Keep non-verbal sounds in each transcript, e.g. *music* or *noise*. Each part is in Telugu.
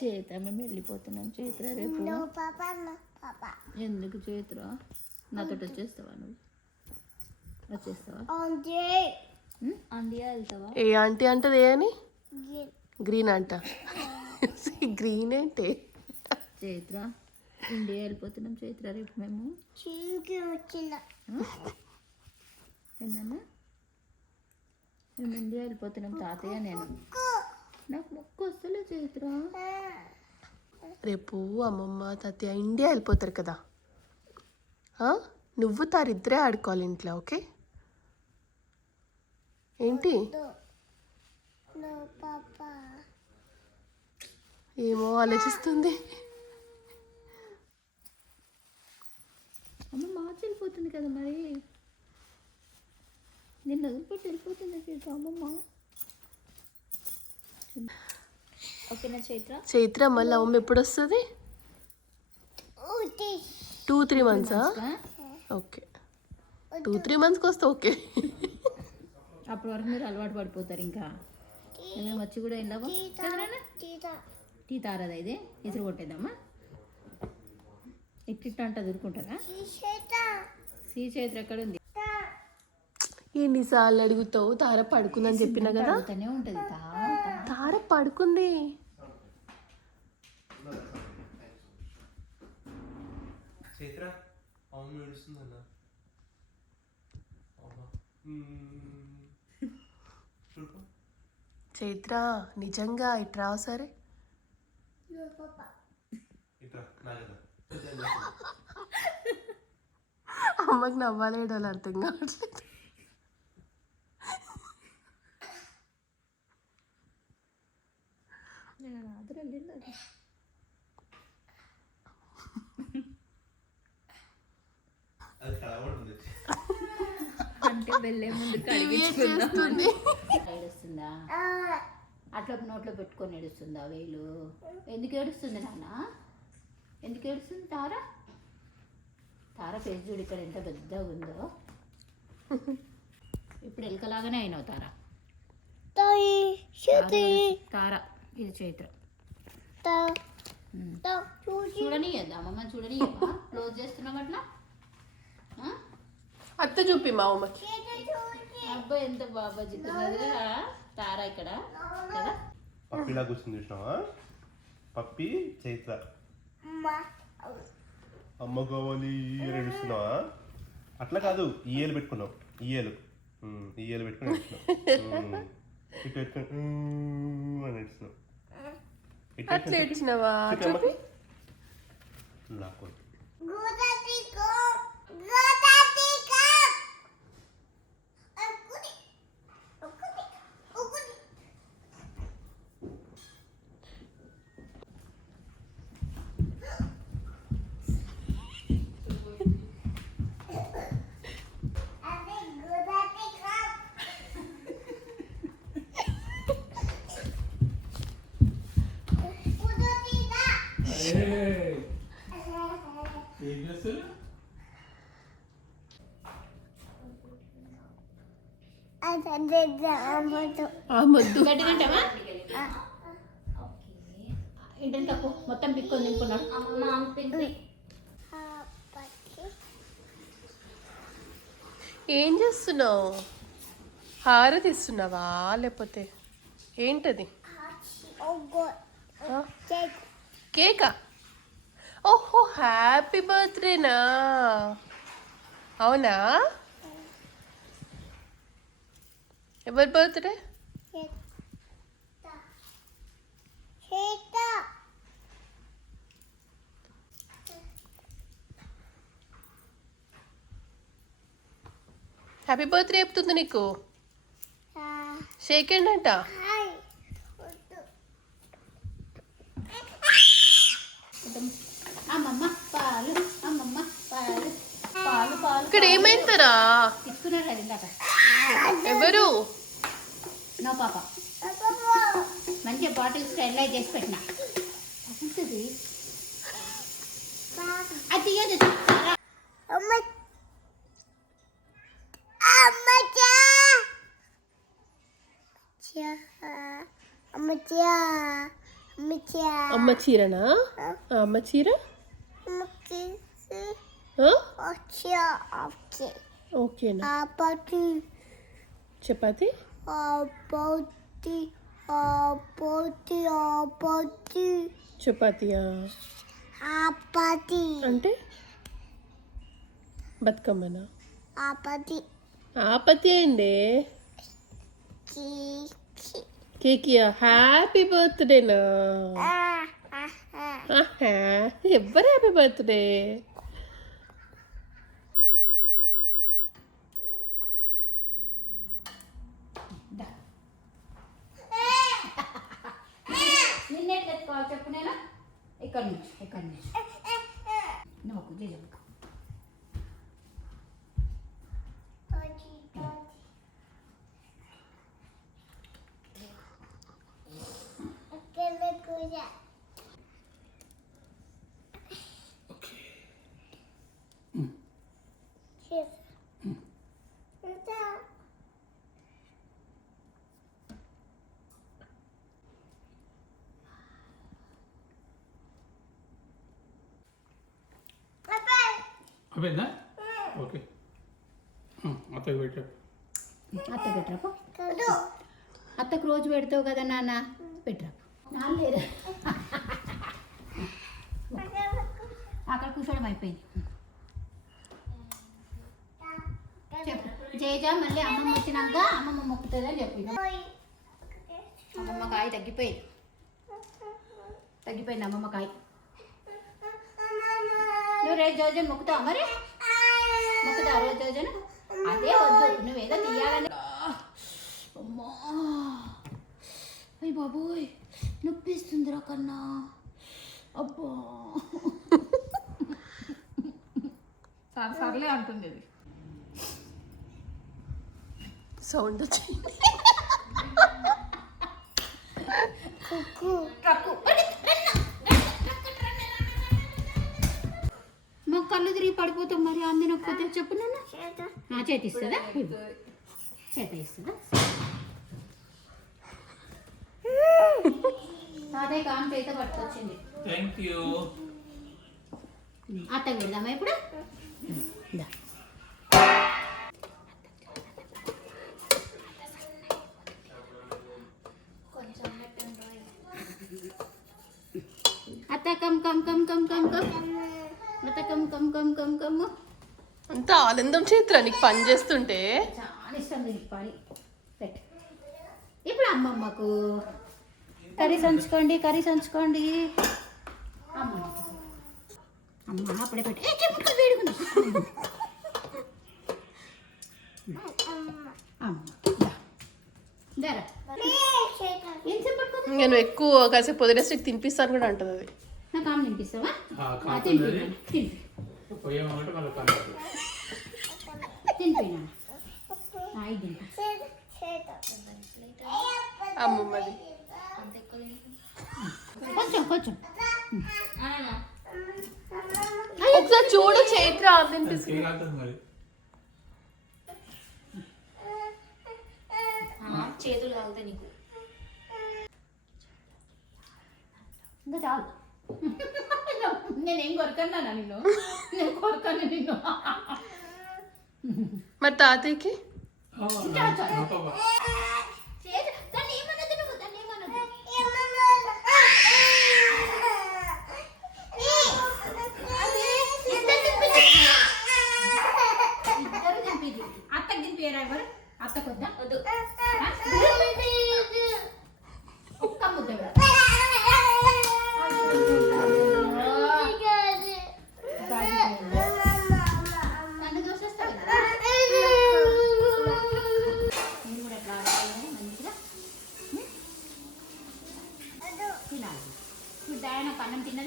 చేత మేము వెళ్ళిపోతున్నాం చైత్ర రేపు ఎందుకు చైత్ర నాతో వచ్చేస్తావా నువ్వు? వచ్చేస్తావా? ఏ ఆంటీ అంటది ఏ అని? గ్రీన్ అంట. *laughs* గ్రీన్ ఏంటి? చైత్ర ఇండియా వెళ్ళిపోతున్నాం చైత్ర రేపు మేము? ఏంటన్నా మేము ఇండియా వెళ్ళిపోతున్నాం తాతయ్య నేను. నాకు మొక్కు వస్తలే చైత్ర రేపు అమ్మమ్మ తాతయ్య ఇండియా వెళ్ళిపోతారు కదా? నువ్వు తారిద్దరే ఆడుకోవాలి ఇంట్లో ఓకే? ఏంటి? ఏమో ఆలోచిస్తుంది. అమ్మ మార్చి వెళ్ళిపోతుంది కదా మరి. నిన్ను వదిలిపెట్టి వెళ్ళిపోతుంది అమ్మమ్మ. ఓకేనా చైత్ర? చైత్ర మళ్ళీ అమ్మ ఎప్పుడు వస్తుంది టూ త్రీ మంత్సా ఓకే. టూ త్రీ మంత్స్కి వస్తే ఓకే. అప్పటి వరకు మీరు అలవాటు పడిపోతారు ఇంకా. మేము వచ్చి కూడా వెళ్ళాము టీ తారదా ఇది? ఇసురు కొట్టేద్దామా? ఇట్టిట్టు అంటే దొరుకుంటారా? శ్రీ చైత్ర. ఎక్కడ ఉంది ఎన్నిసార్లు అడుగుతావు? తార పడుకుందని చెప్పిన కదా? ఉంటుంది తా. తార పడుకుంది. చైత్ర అవును మ్మ్. చూడు. చైత్ర నిజంగా ఇట్రా సరే. అమ్మకి నవ్వాలేడాలి అర్థం కావట్లేదు. అంటే ముందు చేస్తుంది? ఏడుస్తుందా అట్లా నోట్లో పెట్టుకొని ఏడుస్తుందా వేలు ఎందుకు ఏడుస్తుంది నాన్న ఎందుకు ఏడుస్తుంది తార తార ఫేస్ చూడు ఇక్కడ ఎంత పెద్దగా ఉందో ఇప్పుడు ఎలకలాగానే అయినావు తార తార ఇది చైత్ర. ఉమ్. చూడనీయద్దా అమ్మమ్మ చూడనీయమ్మా క్లోజ్? అత్త చూపి మా అమ్మకి. అబ్బాయి ఎంత బాబా చిత్తున్నది తార ఇక్కడ. కదా? పప్పిలా కూర్చుని చూసినావా? పప్పి చైత్ర. అమ్మ. కావాలి అని ఏడుస్తున్నావా? అట్లా కాదు ఈఏలు పెట్టుకున్నావు. మ్మ్. ఈఏలు పెట్టుకుని. *laughs* ఇటు మ్మ్ అని ఇటు అట్లా ఏడ్చినవా? చూపి. అమ్మకి. నాకు గట్టి తింటావా? ఏంటంటే తక్కువ మొత్తం పిక్కొని తింటున్నాడు ఏం చేస్తున్నావు? హారతి ఇస్తున్నావా లేకపోతే ఏంటది? కేకా? ఓహో హ్యాపీ బర్త్డేనా అవునా ఎవరి బర్త్డే హ్యాపీ బర్త్డే చెప్తుంది నీకు షేక్ అంట అమ్మమ్మ పాలు అమ్మమ్మ పాలు. పాలు పాలు ఇక్కడ ఏమైందరా? కదా ఇందాక. ఎవరు? నో పాప. మంచిగా బాటిల్ స్టెరిలైజ్ చేసి పెట్టిన. ఉంటుంది అది తీయదు. అమ్మ. చీరనా? అమ్మ చీర? ఓకేనా chapati apati, apati, apati, చపాతీయా apati, అంటే బతుకమ్మనా apati, ఆపతి అండి. కేకియా హ్యాపీ బర్త్డేనా ఎవరు హ్యాపీ బర్త్డే నిన్నెట్లు చెప్పు నేను? ఇక్కడ నుంచి? ఇక్కడ నుంచి? నోకు జేజమ్మకు అయిపోయిందా ఓకే. అత్తకి అత్త పెట్టరాపు. అత్తకు రోజు పెడతావు కదా నాన్న? పెట్టరాపు. నాన్న లేదా అక్కడ కూర్చోవడం అయిపోయింది. చెప్పు. మళ్ళీ అమ్మమ్మ వచ్చినాక అమ్మమ్మ మొక్కుతుందని చెప్పింది. అమ్మమ్మ కాయ తగ్గిపోయింది. తగ్గిపోయింది అమ్మమ్మ కాయ. నువ్వు రేపు జోజన్ మొక్కుతావా మరి? మొక్కుతావా రోజు జోజన్? అదే వద్దు నువ్వేదో తీయాలని. అమ్మా. అయ్య బాబోయ్ నొప్పిస్తుందిరా కన్నా. అబ్బా. సరే సర్లే అంటుంది అది సౌండ్ వచ్చింది. ట్రక్కు కళ్ళు తిరిగి పడిపోతాం మరి అందినకపోతే చెప్పు నాన్న. చేతి. ఇస్తుందా? చేత ఇస్తుందా? తాతయ్య కామ్ చేత పట్టుకొచ్చింది. థ్యాంక్ యూ అత్తకి పెడదామా ఇప్పుడు. అత్త come come come come come come. అంత ఆనందం చేతురా నీకు పని చేస్తుంటే? చాలా ఇష్టం దీనికి పని. పెట్టు. ఇప్పుడు అమ్మమ్మకు కర్రీ సంచుకోండి కర్రీ సంచుకోండి. అమ్మ. అమ్మ అప్పుడే పెట్టి. వేడుకుంది నేను ఎక్కువ కాసేపు వదిలేసి తినిపిస్తాను కూడా అంటది అది. నాకు ఆమె తినిపిస్తావా. తినిపి అమ్మమ్మది కొంచెం కొంచెం ఒకసారి చూడు చైత్ర తినిపిస్తుంది. చేతులు తాగుతాయి నీకు. ఇంకా చాలు. *laughs* నేనేం కొరకన్నానా నిన్ను? నేను కొరకను నిన్ను. మరి తాతయ్యకి? ఆ, నా పాప. చేతి-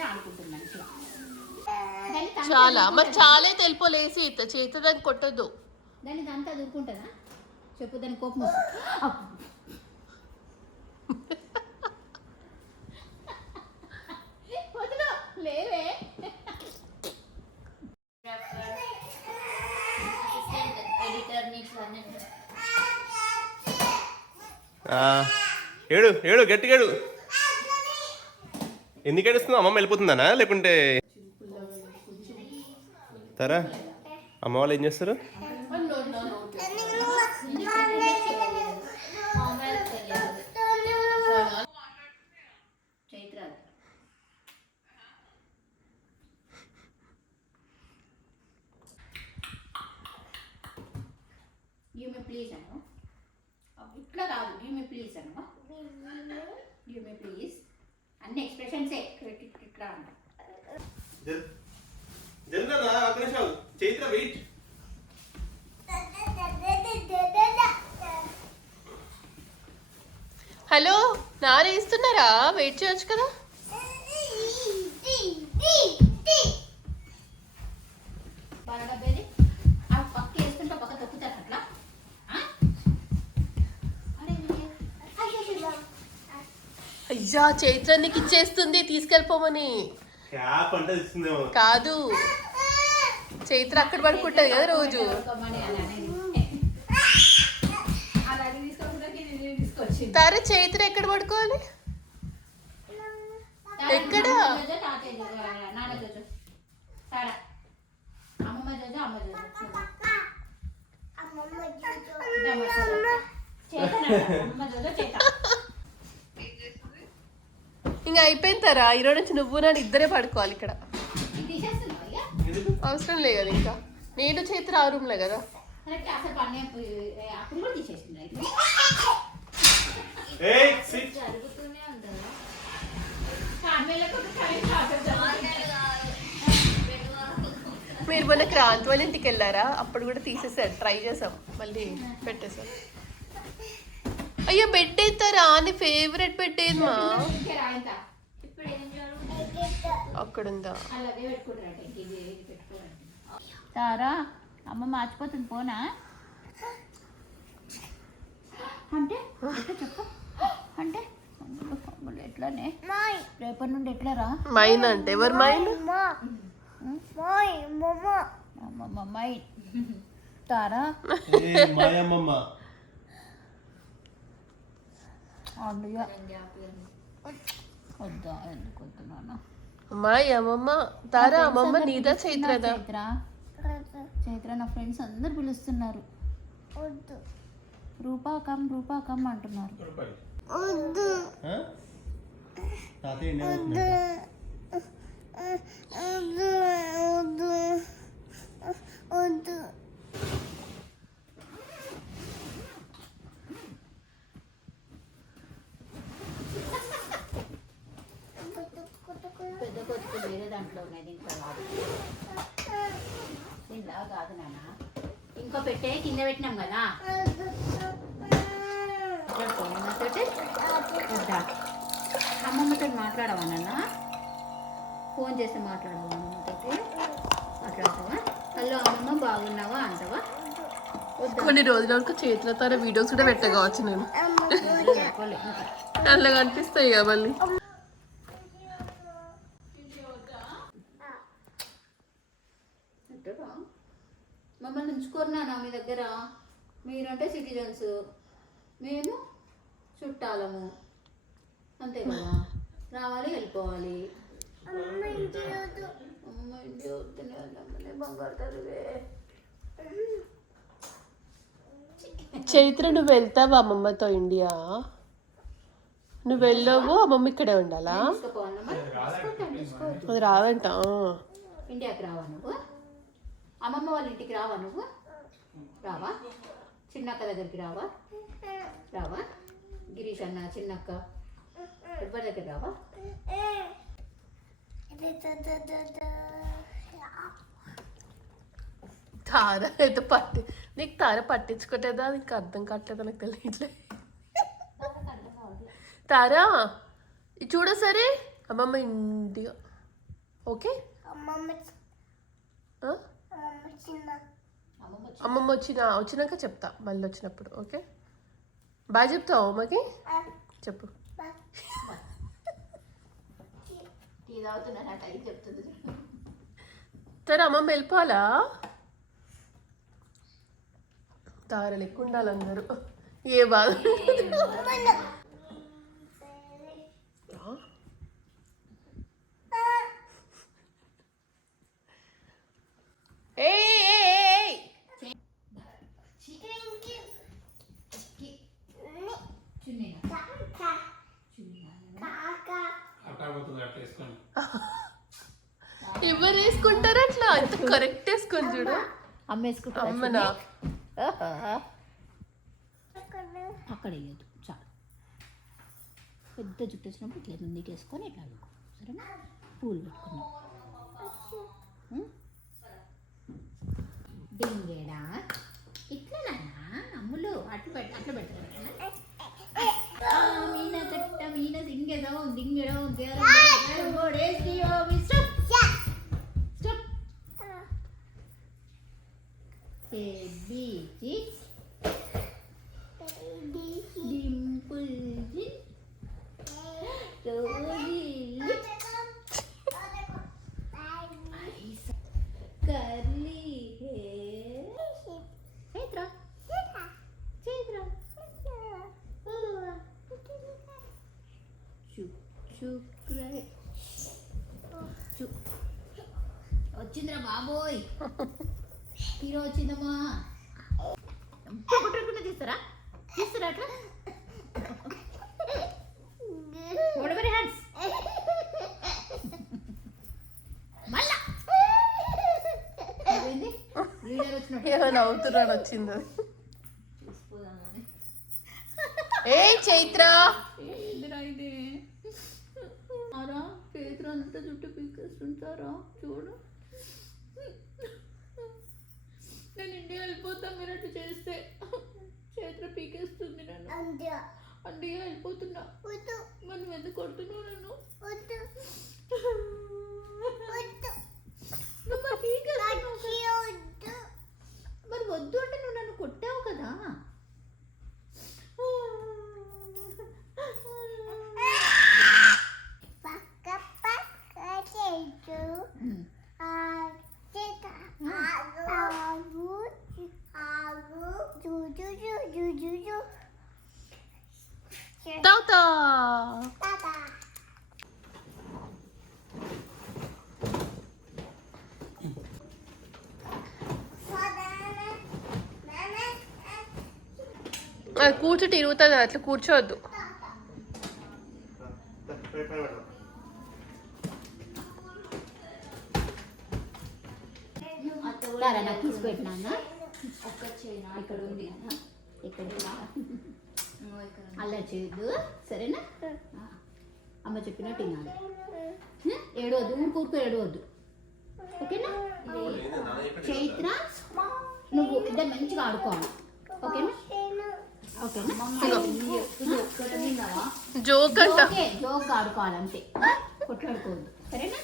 ఆడుకుంటుంది మంచిగా చాలా మరి? చాలే తెలిపోలేసి ఇత చేత దాన్ని కొట్టద్దు. దాన్ని దంతా దూకుంటుందా చెప్పు దాని కోపం లేవే. ఏడు ఏడు గట్టిగా ఏడు. ఎందుకు ఏడుస్తున్నావు? అమ్మమ్మ వెళ్ళిపోతుందనా? లేకుంటే తరా? అమ్మ వాళ్ళు ఏం చేస్తారు చైత్ర యూ మే ప్లీజ్ అను ఇట్లా కాదు యూ మే ప్లీజ్ అను యూ మే ప్లీజ్ అన్ని ఎక్స్ప్రెషన్సే ఇట్లా అంట చైత్ర వెయిట్ హలో నాన్న ఇస్తున్నారా వెయిట్ చేయొచ్చు కదా? అయ్యో, చైత్ర నీకు ఇచ్చేస్తుంది తీసుకెళ్ళిపోమని. క్యాప్ అంటే ఇస్తుందేమో. కాదు. చైత్ర అక్కడ పడుకుంటది కదా రోజు పడుకోమని అని అనేది. అలా అది తీసుకోకుండా నేను తీసుకొచ్చింది తారా చైత్ర ఎక్కడ పడుకోవాలి? ఎక్కడ? ఇంకా అయిపోయిన తరా ఈరోజు నుంచి నువ్వు నన్ను ఇద్దరే పడుకోవాలి ఇక్కడ? అవసరం లేదు కదా ఇంకా. నేను చైత్ర ఆ రూమ్లే కదా. అసలు మీరు మొన్న క్రాంతి వాళ్ళ ఇంటికి వెళ్ళారా? అప్పుడు కూడా తీసేసారు. ట్రై చేసాం. మళ్ళీ పెట్టేసాం. అయ్యో బెడ్ ఎత్తారా అని ఫేవరెట్ బెడ్ ఏదమ్మా రాయంత. ఇప్పుడు ఏం జరుగుతుంది అక్కడ ఉందా అలాగే పెట్టుకుంటారంట. ఇంక ఇది ఇది పెట్టుకోరంట. తారా అమ్మ మార్చిపోతుంది. పోనా? అంటే చెప్పు. అంటే ఎట్లానే? రేపటి నుండి ఎట్లా రా? మైన్ అంటే ఎవరు మైన్ అమ్మమ్మ తారా? మాయమ్మమ్మ అన్నయ్య. వద్దా ఎందుకు వద్దు నాన్న? అమ్మాయి అమ్మమ్మ. తారా అమ్మమ్మ నీదా చైత్రదా? చైత్ర. చైత్ర నా ఫ్రెండ్స్ అందరు పిలుస్తున్నారు. రూపాకం రూపాకం అంటున్నారు. పెద్ద కొడుకు వేరే దాంట్లో ఉన్నాయి దీంట్లో కాదు. దీంట్లో కాదు నాన్న. ఇంకో పెట్టే కింద పెట్టినాం కదా. వద్దా? అమ్మమ్మతో మాట్లాడవా నాన్న? ఫోన్ చేసి మాట్లాడవా అమ్మమ్మతో మాట్లాడతావా? హలో అమ్మమ్మ బాగున్నావా అంటావా? కొన్ని రోజుల వరకు చేతుల తార వీడియోస్ కూడా పెట్టగవచ్చు నేను. ఇంకా. అట్లా కనిపిస్తాయి కదా మళ్ళీ? మమ్మల్ని ఉంచుకోరున్నానా మీ దగ్గర. మీరంటే సిటిజన్స్ మేము చుట్టాలము. అంతే కదా? రావాలి వెళ్ళిపోవాలి. అమ్మ ఇంటి వద్దునే అమ్మనే బంగారు తల్లివే. చైత్ర నువ్వు వెళ్తావా అమ్మమ్మతో ఇండియా? నువ్వు వెళ్ళవు? అమ్మమ్మ ఇక్కడే ఉండాలా. అది రాదంట ఆ. ఇండియాకి రావా నువ్వు? అమ్మమ్మ వాళ్ళ ఇంటికి రావా నువ్వు? రావా? చిన్నక్క దగ్గరికి రావా? రావా? గిరీష్ అన్న చిన్నక్క. ఎవరి దగ్గర రావా? తార అయితే పట్టి నీకు తార పట్టించుకోలేదా? నీకు అర్థం కావట్లేదా? నాకు తెలియట్లే. తారా ఇది చూడ సరే. అమ్మమ్మ ఇండియా ఓకే? అమ్మమ్మ వచ్చిన? వచ్చినాక చెప్తా. మళ్ళీ వచ్చినప్పుడు. ఓకే? బాగా చెప్తావు అమ్మకి? చెప్పు. సరే అమ్మమ్మ వెళ్ళిపోవాలా? తారలు ఎక్కువ ఉండాలి అందరూ. ఏ బాధ? ఏ అట్లా *laughs* ఎవరు వేసుకుంటారు అట్లా? అంత కరెక్ట్ వేసుకొని చూడు. అమ్మ వేసుకుంటా అమ్మనా అక్కడ. వేయద్దు చాలు. పెద్ద జుట్టు వచ్చినప్పుడు ఇట్లా ముందుకు వేసుకొని ఇట్లా అడుగు. సరేనా? పూలు పెట్టుకున్నాం ఉం? డింగేడా ఇట్లా అమ్ములు అట్లా పెట్ట అట్లా పెట్టరా Venus ding-a-dong, ding-a-dong, girl. What is the obvious? Stop! Stop! A, B, G. Leader వచ్చినట్టు ఏమో నవ్వుతున్నాడు వచ్చింది? అది. ఏ చైత్ర? చేతులు అంతా జుట్టు పీకేస్తుంటారా? చూడు. నేను ఇండియా వెళ్ళిపోతా మీరు అట్లా చేస్తే. చేతులు పీకేస్తుంది నన్ను. ఇండియా వెళ్ళిపోతున్నా. మనం ఎందుకు కొడుతున్నావు నన్ను నువ్వు మరి పీకేస్తున్నావు కదా. మరి వద్దు అంటే నువ్వు నన్ను కొట్టావు కదా ఉమ్. తాగుతా అది కూర్చో తిరుగుతుంది అట్లా కూర్చోవద్దు? ఇక్కడ ఉంది అన్న. ఇక్కడ ఉంది. అలా చేయొద్దు సరేనా. అమ్మ చెప్పినట్టు వినాలి హ? ఏడవద్దు ఊరుకూరుకు ఏడవద్దు ఓకేనా చైత్ర నువ్వు ఇద్దరు మంచిగా ఆడుకోవాలి ఓకేనా జోక్ అంట జోక్ ఆడుకోవాలి అంతే కొట్లాడుకోవద్దు. సరేనా?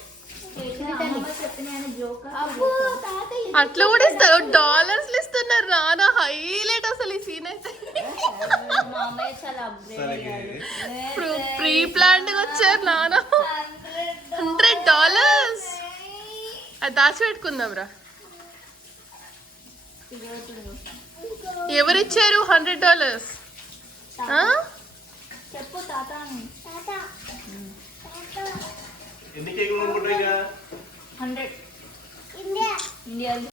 అబ్బో, తాతయ్య అట్లా కూడా ఇస్తారు. డాలర్స్ ఇస్తున్నారు. నాన్న హైలైట్ అసలు ఈ సీన్ అయితే. ప్రీ ప్లాన్డ్ వచ్చారు నాన్న హండ్రెడ్ డాలర్స్. అది దాచి పెట్టుకుందాం రా ఎవరిచ్చారు హండ్రెడ్ డాలర్స్? చెప్పు తాత. హండ్రెడ్. ఇండియా. ఇండియా